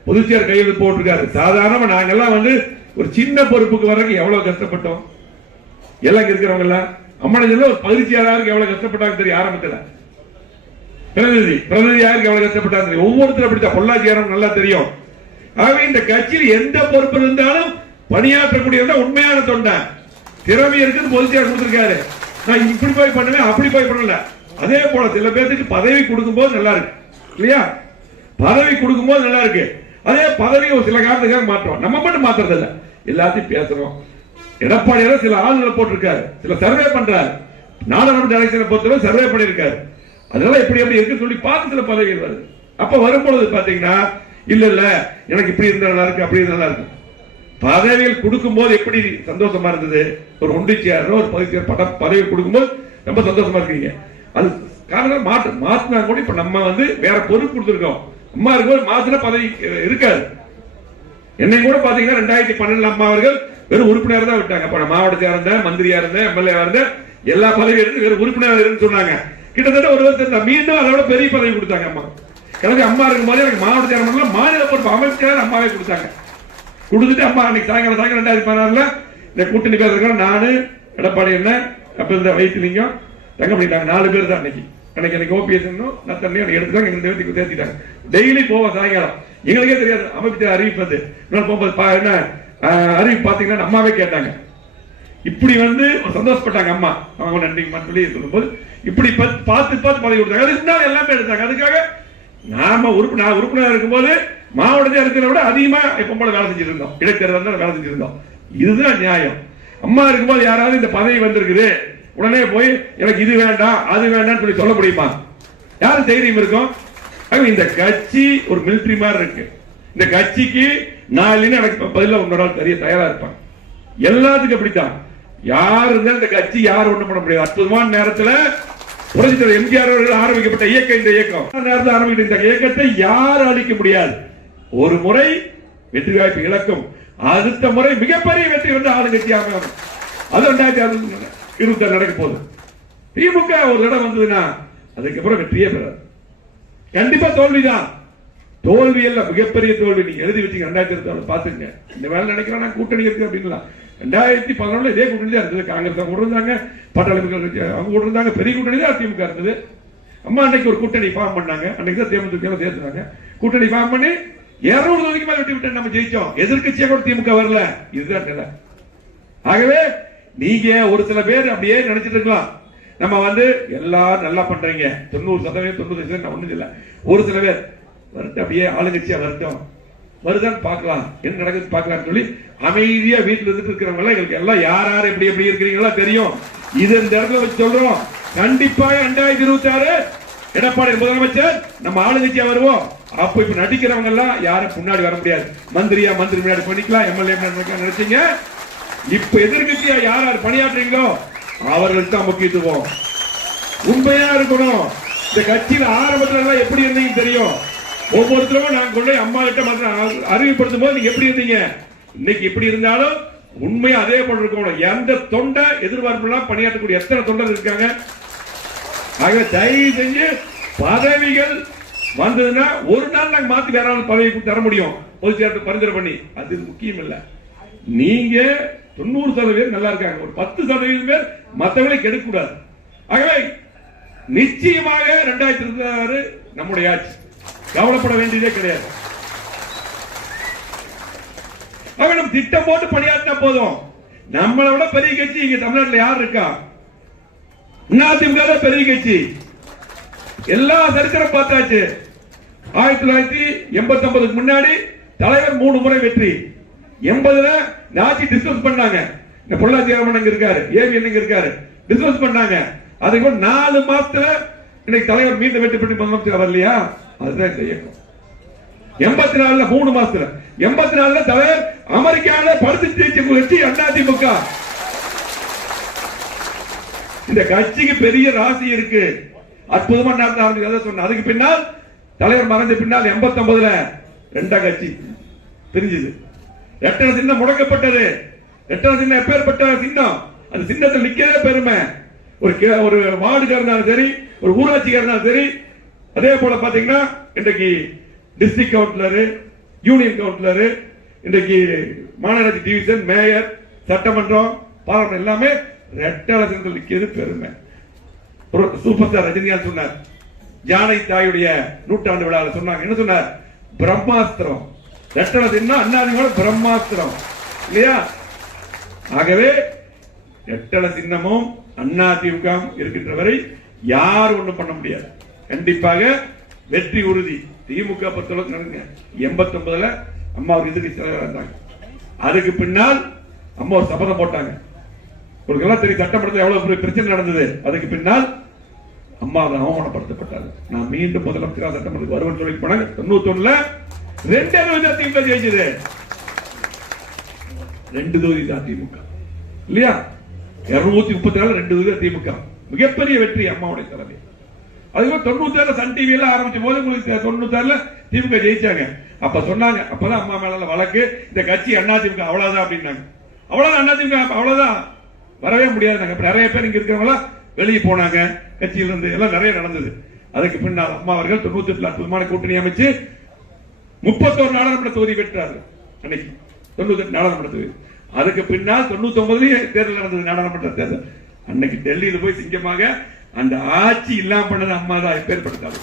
பொதுச் செயலர் கையெழுத்து போட்டிருக்காரு. சாதாரணமா நாங்கெல்லாம் ஒரு சின்ன பொறுப்புக்கு வர்றதுக்கு எவ்வளவு கஷ்டப்பட்டோம். எல்லாம் இருக்கிறவங்க எல்லாம் அம்மன் ஒரு பயிற்சியாளருக்கு எவ்வளவு கஷ்டப்பட்டாங்க தெரியும். ஆரம்பத்தில் பிரதிநிதி யாருக்கு எவ்வளவு கஷ்டப்பட்டாங்க தெரியும். ஒவ்வொருத்தரும் அப்படித்தான். பொள்ளாச்சியாரம் நல்லா தெரியும். ஆகவே இந்த கட்சியில் எந்த பொறுப்பு இருந்தாலும் பணியாற்றக்கூடிய உண்மையான தொண்டை திறமை இருக்குது. பொதுச் செயலர் கொடுத்திருக்காரு. நான் இப்படி போய் பண்ணுவேன், அப்படி போய் பண்ணல. அதே போல சில பேருக்கு பதவி கொடுக்கும் போது நல்லா இருக்கு இல்லையா, பதவி கொடுக்கும் போது நல்லா இருக்கு. அதே பதவி ஒரு சில காரணத்துக்காக மாற்றோம். நம்ம மட்டும் மாத்துறது இல்ல, எல்லாத்தையும் பேசுறோம். எடப்பாடியார் சில ஆளுநரை போட்டிருக்காரு, சில சர்வே பண்றாரு. நாடாளுமன்ற எலெக்ஷனை பொறுத்தவரை சர்வே பண்ணிருக்காரு. அதெல்லாம் எப்படி எப்படி இருக்குன்னு சொல்லி பார்த்து சில பதவிகள் வருது. அப்ப வரும்பொழுது பாத்தீங்கன்னா இல்ல இல்ல எனக்கு இப்படி இருந்தா நல்லா இருக்கு, அப்படி இருந்தா நல்லா இருக்கு. பதவிகள் கொடுக்கும் போது எப்படி சந்தோஷமா இருந்தது, ஒரு ஒன்றிச்சியாரோ ஒரு பதவி கொடுக்கும்போது ரொம்ப சந்தோஷமா இருக்கீங்க. அது காரணம் மாத்தினா கூட இப்ப நம்ம வந்து வேற பொறுப்பு கொடுத்துருக்கோம். அம்மா இருக்கும்போது மாத்தின பதவி இருக்காது. என்னை கூட பாத்தீங்கன்னா 2012 அம்மா அவர்கள் வெறும் உறுப்பினர் தான் விட்டாங்க. அப்ப மாவட்டத்தியா இருந்தேன், மந்திரியா இருந்தேன், எம்எல்ஏ இருந்தேன், எல்லா பதவியும் இருந்து வெறும் உறுப்பினர் இருந்து சொன்னாங்க. கிட்டத்தட்ட ஒரு வருஷம் மீண்டும் அதோட பெரிய பதவி கொடுத்தாங்க அம்மா. எனக்கு அம்மா இருக்கும் போது எனக்கு மாவட்ட சேர்மன் மாநில பொறுப்பு அமைச்சர் அம்மாவே கொடுத்தாங்க. கொடுத்துட்டு அம்மா அன்னைக்கு சாயங்காலம் 2016 இந்த கூட்டணி பேசுறதுக்கு நானு எடப்பாடி என்ன அப்ப இந்த வைத்திலிங்கம் தங்க பண்ணிட்டாங்க. 4 பேர் தான் அன்னைக்கு ஓபிஎஸ் நத்தன்னையும் எடுத்துட்டாங்க. 2 பேருக்கு சேர்த்திட்டாங்க. டெய்லி போவோம் சாயங்காலம். எங்களுக்கே தெரியாது அமைப்பு அறிவிப்பது. போகும்போது என்ன அறிவிப்பு பாத்தீங்கன்னா அம்மாவே கேட்டாங்க. இப்படி வந்து சந்தோஷப்பட்டாங்க அம்மா. அவங்க நன்றி சொல்லி சொல்லும்போது இப்படி பார்த்து பதவி கொடுத்தாங்க. அதுக்கு எல்லாமே எடுத்தாங்க. அதுக்காக நாம உறுப்பினர் இருக்கும்போது மாவட்டத்தில் இருக்கிறத விட அதிகமா எப்ப போல வேலை செஞ்சிட்டு இருந்தோம். இடைத்தேர்தல் வேலை செஞ்சிருந்தோம். இதுதான் நியாயம். அம்மா இருக்கும்போது யாராவது இந்த பதவி வந்திருக்குது உடனே போய் எனக்கு இது வேண்டாம் அது வேண்டாம் சொல்லி சொல்ல முடியுமா? யாரும் தைரியம் இருக்கும்? இந்த கட்சி ஒரு மிலிட்டரி மாதிரி இருக்கு. இந்த கட்சிக்கு நாளின்னு எனக்கு பதில இன்னொரு ஆள் தெரிய தயாரா இருப்பாங்க. எல்லாத்துக்கும் அப்படித்தான். யார் இருந்தா இந்த கட்சி யார் ஒண்ணும் பண்ண முடியாது. அற்புதமான நேரத்தில் புரட்சித்தலைவர் எம்ஜிஆர் அவர்கள் ஆரம்பிக்கப்பட்ட இயக்கம் இந்த இயக்கம். நேரத்தில் ஆரம்பிக்கிற இந்த இயக்கத்தை யாரும் அழிக்க முடியாது. ஒரு முறை வெற்றி வாய்ப்பு இழக்கும், அடுத்த முறை மிகப்பெரிய வெற்றி வந்து ஆளுங்கட்சியாக அது 2026 நடக்க போகுது. திமுக ஒரு இடம் வந்ததுன்னா அதுக்கப்புறம் வெற்றியே பெறாது. கண்டிப்பா தோல்விதான். தோல்வி எல்லாம் மிகப்பெரிய தோல்வி. நீங்க எழுதி வச்சீங்க 2026 பாத்துங்க. இந்த வேலை நினைக்கிறேன் கூட்டணி இருக்கு அப்படின்னா 2011 இதே கூட்டணி தான் இருந்தது. காங்கிரஸ் அவங்க இருந்தாங்க, பாட்டாளி அவங்க இருந்தாங்க, பெரிய கூட்டணி தான் திமுக இருந்தது. அம்மா அன்னைக்கு ஒரு கூட்டணி ஃபார்ம் பண்ணாங்க. அன்னைக்கு தான் தேமுதிக சேர்த்துனாங்க. கூட்டணி ஃபார்ம் பண்ணி 200 தொகுதிக்கு மேல வெட்டி விட்டு நம்ம ஜெயிச்சோம். எதிர்கட்சியா கூட திமுக வரல. இதுதான் நிலை. ஆகவே நீங்க ஒரு சில பேர் அப்படியே நினைச்சிட்டு இருக்கலாம், நம்ம வந்து எல்லாரும் நல்லா பண்றீங்க 90% 90% ஒண்ணும் இல்ல. ஒரு சில பேர் வரட்டும், அப்படியே ஆளுங்கட்சியா வரட்டும், வருதான்னு பார்க்கலாம், என்ன நடக்குது பார்க்கலாம் சொல்லி அமைதியா வீட்டுல இருந்துட்டு இருக்கிறவங்க எங்களுக்கு எல்லாம் யார் யார் எப்படி எப்படி இருக்கிறீங்களா தெரியும். இது இந்த இடத்துல வச்சு சொல்றோம். கண்டிப்பாக 2026 எடப்பாடி முதலமைச்சர் நம்ம ஆளுங்கட்சியா வருவோம். அப்ப இப்ப நடிக்கிறவங்க எல்லாம் யாரும் முன்னாடி வர முடியாது. மந்திரி முன்னாடி பண்ணிக்கலாம், எம்எல்ஏ நினைச்சீங்க. இப்ப எதிர்கட்சியா யார் யார் பணியாற்றுறீங்களோ அவர்களுக்கு தான் முக்கியத்துவம். உண்மையா இருக்கணும். இந்த கட்சியில ஆரம்பத்துல எப்படி இருந்தீங்க தெரியும். ஒவ்வொருத்தரும் நாங்க கொண்டு அம்மா கிட்ட அறிவுப்படுத்தும் போது நீங்க எப்படி இருந்தீங்க, இன்னைக்கு எப்படி இருந்தாலும் உண்மையா அதே போல இருக்கணும். எந்த தொண்டை எதிர்பார்ப்பு பணியாற்றக்கூடிய எத்தனை தொண்டர் இருக்காங்க. ஆக தயவு செஞ்சு பதவிகள் வந்ததுன்னா ஒரு நாள் நாங்க மாத்தி வேற பதவி தர முடியும். பொதுச் செயலாளர் பரிந்துரை பண்ணி அது முக்கியம் இல்ல. நீங்க 90% பேர் நல்லா இருக்காங்க, ஒரு 10% பேர் மத்தவங்களை கெடுக்க கூடாது. ஆகவே நிச்சயமாக 2026 நம்முடைய ஆட்சி, கவலைப்பட வேண்டியதே கிடையாது. நம்ம திட்டம் போட்டு பணியாற்றினா போதும். நம்மளை விட பெரிய கட்சி இங்க தமிழ்நாட்டில் யார் இருக்கா? அதிமுக பெரிய கட்சி. எல்லா சரித்திரம் பார்த்தாச்சு. 1989 முன்னாடி தலைவர் 3 முறை வெற்றி. 80 ஆட்சி டிஸ்கஸ் பண்ணாங்க. இந்த பொள்ளாச்சி அங்க இருக்காரு, ஏவி என்னங்க இருக்காரு, டிஸ்கஸ் பண்ணாங்க. அதுக்கு 4 மாசத்துல இன்னைக்கு தலைவர் மீண்டும் வெற்றி பெற்று முதலமைச்சர் வரலையா? அதுதான் இந்த இயக்கம். 84 3 மாசத்துல 84 தலைவர் அமெரிக்காவில படுத்து ஜெயிச்ச கட்சி அதிமுக. இந்த கட்சிக்கு பெரிய ராசி இருக்கு. அற்புதமா நடத்த சொன்ன. அதுக்கு பின்னால் தலைவர் மறைஞ்ச பின்னால் 89 2 கட்சி பிரிஞ்சது. எட்டன சின்னம் முடக்கப்பட்டது. எட்டன சின்னம் எப்பேற்பட்ட சின்னம், அந்த சின்னத்தில் நிக்கவே பெருமை. ஒரு வார்டுக்காக இருந்தாலும் சரி, ஒரு ஊராட்சிக்காக இருந்தாலும் சரி. அதே போல பாத்தீங்கன்னா இன்றைக்கு டிஸ்ட்ரிக்ட் கவுன்சிலர், யூனியன் கவுன்சிலர், இன்றைக்கு மாநகராட்சி டிவிஷன், மேயர், சட்டமன்றம், பாராளுமன்றம் எல்லாமே ரெட்டல சின்னத்தில் நிக்கிறது பெருமை. சூப்பர் ஸ்டார் ரஜினிகாந்த் சொன்னார், ஜானகி தாயுடைய நூற்றாண்டு விழாவில் சொன்னாங்க. என்ன சொன்னார்? பிரம்மாஸ்திரம். ரெட்டல சின்னம் அண்ணாதிமுக பிரம்மாஸ்திரம் இல்லையா? ஆகவே ரெட்டல சின்னமும் அதிமுக இருக்கின்ற வரை யார் ஒண்ணும் பண்ண முடியாது. கண்டிப்பாக வெற்றி உறுதி. திமுக பொறுத்தளவுக்கு நடங்க. 89 அம்மா ஒரு எதிர்கட்சி தலைவராக இருந்தாங்க. அதுக்கு பின்னால் அம்மா ஒரு சபதம் போட்டாங்க. உங்களுக்கு எல்லாம் தெரியும் சட்டமன்றத்தில் எவ்வளவு பிரச்சனை நடந்தது. அதுக்கு பின்னால் அம்மா அவமானப்படுத்தப்பட்டாங்க. நான் மீண்டும் முதலமைச்சர் சட்டமன்றத்துக்கு வருவேன் சொல்லி போனாங்க. 91ல 2 தொகுதி திமுக ஜெயிச்சது, 2 தொகுதி தான் திமுக இல்லையா? 234 2 தொகுதி திமுக, மிகப்பெரிய வெற்றி அம்மாவுடைய தலைமை. அதுக்கப்புறம் 96 சன் டிவி எல்லாம் ஆரம்பிச்ச போது உங்களுக்கு 96ல திமுக ஜெயிச்சாங்க. அப்ப சொன்னாங்க, அப்பதான் அம்மா மேல வழக்கு, இந்த கட்சி அண்ணா திமுக அவ்வளவுதான் அப்படின்னாங்க. அவ்வளவுதான் அண்ணா திமுக அவ்வளவுதான், வரவே முடியாது. நிறைய பேர் இங்க இருக்கிறவங்க வெளியே போனாங்க கட்சியில இருந்து, எல்லாம் நிறைய நடந்தது. அதுக்கு பின்னால் அம்மா அவர்கள் 98 அற்புதமான கூட்டணி அமைச்சு 31 நாடாளுமன்ற தொகுதி பெற்றார்கள். அன்னைக்கு 98 நாடாளுமன்ற தொகுதி. அதுக்கு பின்னால் 99 தேர்தல் நடந்தது, நாடாளுமன்ற தேர்தல். அன்னைக்கு டெல்லியில போய் சிங்கமாக அந்த ஆட்சி இல்லாம பண்ணது அம்மா தான். ஏற்படுத்தாரு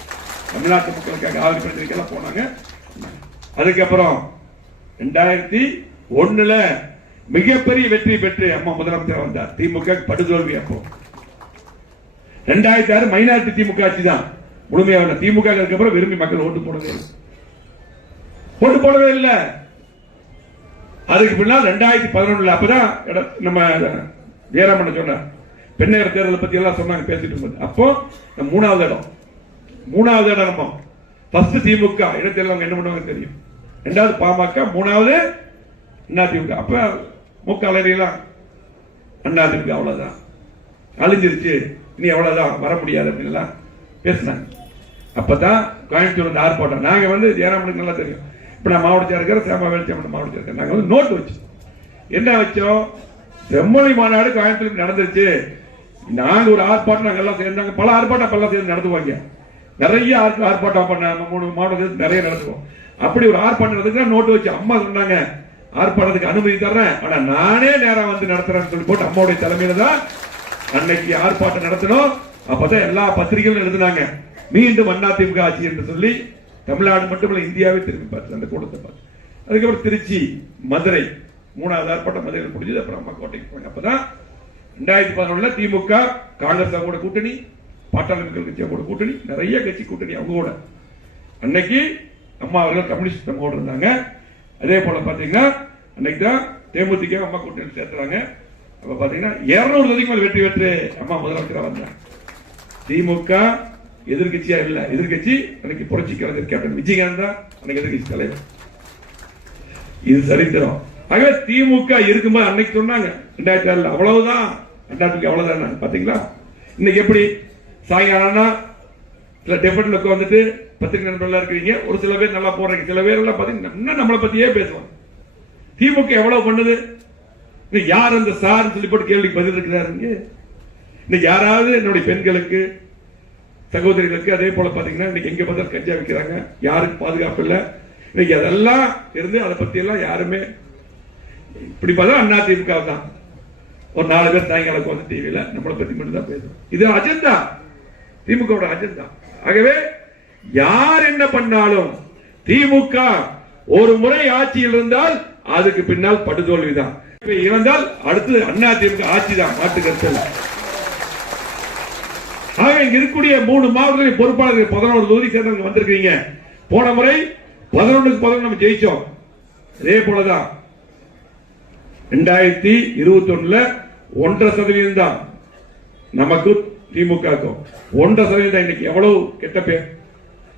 தமிழ்நாட்டு மக்களுக்காக ஆவணி பிரச்சனைக்கெல்லாம் போனாங்க. அதுக்கப்புறம் 2001ல மிகப்பெரிய வெற்றி பெற்று அம்மா முதலமைச்சர் வந்தார். திமுக படுதோல்வி. அப்போ 2006 மைனாரிட்டி திமுக ஆட்சி தான் முழுமையாக. திமுக அப்புறம் விரும்பி மக்கள் ஓட்டு போடவே இல்லை. அதுக்கு பின்னால் 2011 அப்பதான் நம்ம ஜெயராமன் சொன்னார், பெண்ணேற தேர்தலை பத்தி எல்லாம் சொன்னாங்க, பேசிட்டு இருந்தது. அப்போ மூணாவது இடம் நம்ம ஃபர்ஸ்ட் திமுக இடத்தில் அவங்க என்ன பண்ணுவாங்க தெரியும், 2வது பாமக, 3வது அதிமுக. அப்ப முக்காலெல்லாம் அதிமுக அவ்வளவுதான், அழிஞ்சிருச்சு, இனி அவ்வளவுதான், வர முடியாது அப்படின்னு பேசினாங்க. அப்பதான் கோயம்புத்தூர் ஆர்ப்பாட்டம். நாங்க ஜெயராமனுக்கு நல்லா தெரியும். இப்ப நான் மாவட்ட இருக்கிற சேமா வேலுச்சாமி மாவட்ட இருக்கிறேன். நாங்க நோட்டு வச்சோம். என்ன வச்சோம், செம்மொழி மாநாடு கோயம்புத்தூர் நடந்துருச்சு, நாங்க ஒரு ஆர்ப்பாட்டம் நாங்க எல்லாம் சேர்ந்தாங்க. பல ஆர்ப்பாட்டம் எல்லாம் சேர்ந்து நடத்துவாங்க. நிறைய ஆர்ப்பாட்டம் பண்ண 3 மாவட்டத்தில் நிறைய நடத்துவோம். அப்படி ஒரு ஆர்ப்பாட்டம் நடந்துச்சுன்னா நோட்டு வச்சு அம்மா சொன்னாங்க, ஆர்ப்பாட்டத்துக்கு அனுமதி தர்றேன், ஆனா நானே நேரம் நடத்துறேன்னு சொல்லி போட்டு அம்மாவுடைய தலைமையில தான் அன்னைக்கு ஆர்ப்பாட்டம் நடத்தணும். அப்பதான் எல்லா பத்திரிகைகளும் எழுதினாங்க, மீண்டும் அதிமுக ஆட்சி என்று சொல்லி. தமிழ்நாடு மட்டுமல்ல, இந்தியாவே திரும்பி பார்த்து அந்த கூட்டத்தை பார்த்து. அதுக்கப்புறம் திருச்சி, மதுரை, 3வது ஆர்ப்பாட்டம் மதுரையில் முடிஞ்சது. அப்புறம் அம்மா கோட்டைக்கு போனாங்க. அப்பதான் 2011 திமுக காங்கிரஸ் கூட கூட்டணி, பாட்டாளி மக்கள் கட்சி கூட கூட்டணி, நிறைய கட்சி கூட்டணி அவங்க கூட. அன்னைக்கு அம்மா அவர்கள் கம்யூனிஸ்ட் கூட இருந்தாங்க. அதே போல பாத்தீங்கன்னா அன்னைக்கு தான் தேமுதிக அம்மா கூட்டணி சேர்த்துறாங்க. அப்ப பாத்தீங்கன்னா 200 தொகுதிக்கு மேல் வெற்றி பெற்று அம்மா முதலமைச்சரா வந்தாங்க. திமுக எதிர்கட்சியா இல்ல, எதிர்கட்சி அன்னைக்கு புரட்சி கலைஞர் கேப்டன் விஜயகாந்த் தான் அன்னைக்கு எதிர்கட்சி தலைவர். இது சரித்திரம். ஆகவே திமுக இருக்கும்போது அன்னைக்கு சொன்னாங்க 2007 அவ்வளவுதான், அவ்வளவுதான். பாத்தீங்களா இன்னைக்கு எப்படி சாயங்காலம் சில டெபேட்ல வந்துட்டு பத்திரிகை நண்பர்களா இருக்கிறீங்க, ஒரு சில பேர் நல்லா போடுறீங்க, சில பேர் எல்லாம் பாத்தீங்கன்னா நம்மளை பத்தியே பேசுவாங்க. திமுக எவ்வளவு பண்ணுது, யார் அந்த சார் சொல்லி போட்டு கேள்விக்கு பதில் இருக்கிறாரு. இன்னைக்கு யாராவது என்னுடைய பெண்களுக்கு, சகோதரிகளுக்கு, அதே போல பாத்தீங்கன்னா இன்னைக்கு எங்க பார்த்தாலும் கஞ்சா வைக்கிறாங்க, யாருக்கு பாதுகாப்பு இல்ல. இன்னைக்கு அதெல்லாம் இருந்து அதை பத்தி எல்லாம் யாருமே இப்படி பார்த்தா அதிமுக தான். ஒரு 4 பேர் சாயங்காலம் வந்து டிவியில நம்மளை பத்தி மட்டும் தான் பேசுவோம். இது அஜெண்டா, திமுக அஜெண்டா. ஆகவே யார் என்ன பண்ணாலும் திமுக ஒரு முறை ஆட்சியில் இருந்தால் அதுக்கு பின்னால் படுதோல்விதான். இறந்தால் அடுத்து அதிமுக ஆட்சி தான், மாற்று கருத்து. ஆக இங்க இருக்கக்கூடிய 3 மாவட்டங்களின் பொறுப்பாளர்கள் 11 தொகுதி சேர்ந்தவங்க வந்திருக்கீங்க. போன முறை 11க்கு 11 நம்ம ஜெயிச்சோம். அதே போலதான் 2021 1.5% தான் நமக்கு திமுகக்கும் 1.5%. இன்னைக்கு எவ்வளவு கெட்ட பேர்,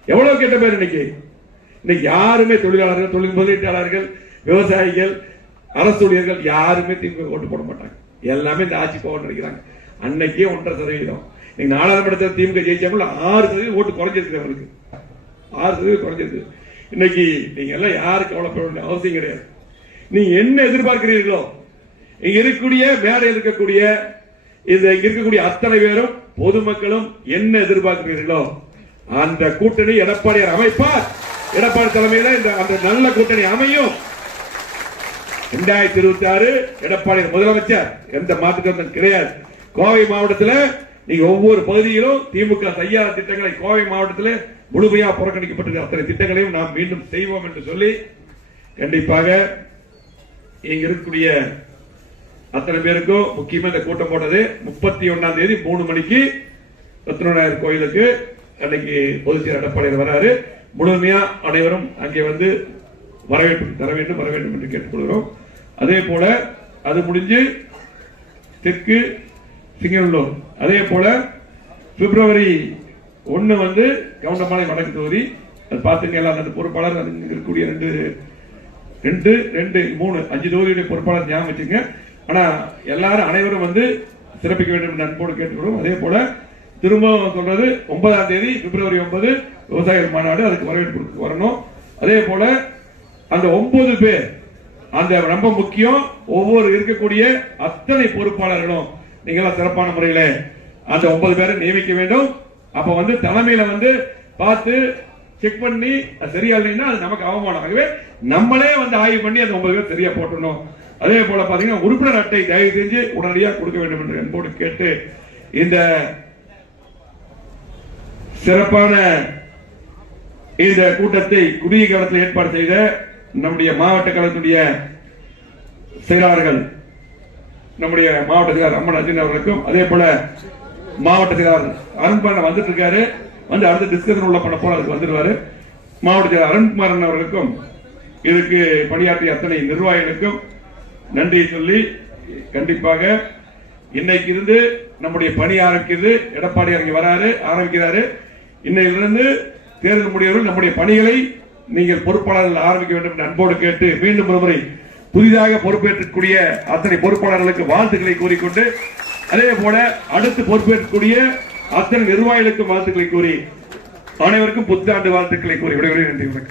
எவ்வளவு கெட்ட பேர். இன்னைக்கு யாருமே தொழிலாளர்கள், தொழில் முதலீட்டாளர்கள், விவசாயிகள், அரசு ஊழியர்கள் யாருமே திமுக ஓட்டு போட மாட்டாங்க. எல்லாமே இந்த ஆட்சி போக நினைக்கிறாங்க. அன்னைக்கே 1.5%. நீங்க நாடாளுமன்றத்தில் திமுக ஜெயிச்சாங்கள 6% ஓட்டு குறைஞ்சிருக்கு. அவருக்கு 6% குறைஞ்சிருக்கு. இன்னைக்கு நீங்க எல்லாம் யாருக்கு கவலைப்பட வேண்டிய அவசியம் கிடையாது. நீங்க என்ன எதிர்பார்க்கிறீர்களோ, இங்க இருக்கக்கூடிய மேடையில் இருக்கக்கூடிய இங்க இருக்கக்கூடிய அத்தனை பேரும் பொதுமக்களும் என்ன எதிர்பார்க்கிறீர்களோ அந்த கூட்டணி எடப்பாடியார் அமைப்பார். எடப்பாடி தலைமையில அந்த நல்ல கூட்டணி அமையும். 2026 எடப்பாடியார் முதலமைச்சர், எந்த மாற்றம் கிடையாது. கோவை மாவட்டத்தில் நீங்க ஒவ்வொரு பகுதியிலும் திமுக செய்யாத திட்டங்களை கோவை மாவட்டத்தில் முழுமையாக புறக்கணிக்கப்பட்டிருக்கிற அத்தனை திட்டங்களையும் நாம் மீண்டும் செய்வோம் என்று சொல்லி கண்டிப்பாக இங்க இருக்கக்கூடிய அத்தனை பேருக்கும் முக்கியமா இந்த கூட்டம் போட்டது 31ஆம் தேதி 3 மணிக்கு ரத்னநாயகர் கோயிலுக்கு அன்னைக்கு பொதுச் செயலர் எடப்பாடியார் வராரு. முழுமையா அனைவரும் அங்கே வந்து வரவேற்பு தர வேண்டும் என்று கேட்டுக்கொள்கிறோம். அதே போல அது முடிஞ்சு தெற்கு சிங்கநல்லூர், அதே போல பிப்ரவரி 1 வந்து கவுண்டமலை வடக்கு தொகுதி. அது பாத்தீங்கன்னா அந்த பொறுப்பாளர் இருக்கக்கூடிய 2, 3, 5 தொகுதியுடைய பொறுப்பாளர் ஞாபகம் வச்சுங்க. ஆனா எல்லாரும் அனைவரும் வந்து சிறப்பிக்க வேண்டும் என்று அன்போடு கேட்டுக்கொள்வோம். அதே போல திரும்ப சொல்றது 9ஆம் தேதி பிப்ரவரி 9 விவசாயிகள் மாநாடு, அதுக்கு வரவேற்பு வரணும். அதே போல அந்த 9 பேர் அந்த ரொம்ப முக்கியம். ஒவ்வொரு இருக்கக்கூடிய அத்தனை பொறுப்பாளர்களும் நீங்க சிறப்பான முறையில அந்த 9 பேரை நியமிக்க வேண்டும். அப்ப வந்து தலைமையில வந்து பார்த்து செக் பண்ணி சரியா இல்லைன்னா அது நமக்கு அவமானம். ஆகவே நம்மளே வந்து ஆய்வு பண்ணி அந்த 9 பேர் சரியா போட்டணும். அதே போல பாத்தீங்கன்னா உறுப்பினர் அட்டை தயவு செஞ்சு உடனடியாக கொடுக்க வேண்டும் என்று அன்போடு கேட்டு இந்த சிறப்பான இந்த கூட்டத்தை குறுகிய காலத்தில் ஏற்பாடு செய்த நம்முடைய மாவட்ட கழகத்துடைய செயலாளர்கள், நம்முடைய மாவட்ட செயலாளர் அம்மன் அர்ஜுன் அவர்களுக்கும், அதே போல மாவட்ட செயலாளர் அருண்குமார் வந்துட்டு இருக்காரு, வந்து அடுத்த டிஸ்கஷன் உள்ள பண்ண போல அதுக்கு வந்துருவாரு. மாவட்ட செயலாளர் அருண்குமார் அவர்களுக்கும் இதுக்கு பணியாற்றிய அத்தனை நிர்வாகிகளுக்கும் நன்றி சொல்லி, கண்டிப்பாக இன்னைக்கு இருந்து நம்முடைய பணி ஆரம்பிக்கிறது. எடப்பாடி ஆரம்பிக்கிறாரு. இன்னையிலிருந்து தேர்தல் முடியவர்கள் நம்முடைய பணிகளை நீங்கள் பொறுப்பாளர்கள் ஆரம்பிக்க வேண்டும் என்று அன்போடு கேட்டு மீண்டும் ஒருமுறை புதிதாக பொறுப்பேற்றக்கூடிய அத்தனை பொறுப்பாளர்களுக்கு வாழ்த்துக்களை கூறிக்கொண்டு, அதே போல அடுத்து பொறுப்பேற்கக்கூடிய அத்தனை நிர்வாகிகளுக்கும் வாழ்த்துக்களை கூறி, அனைவருக்கும் புத்தாண்டு வாழ்த்துக்களை கூறி விடைபெறுகிறேன். நன்றி.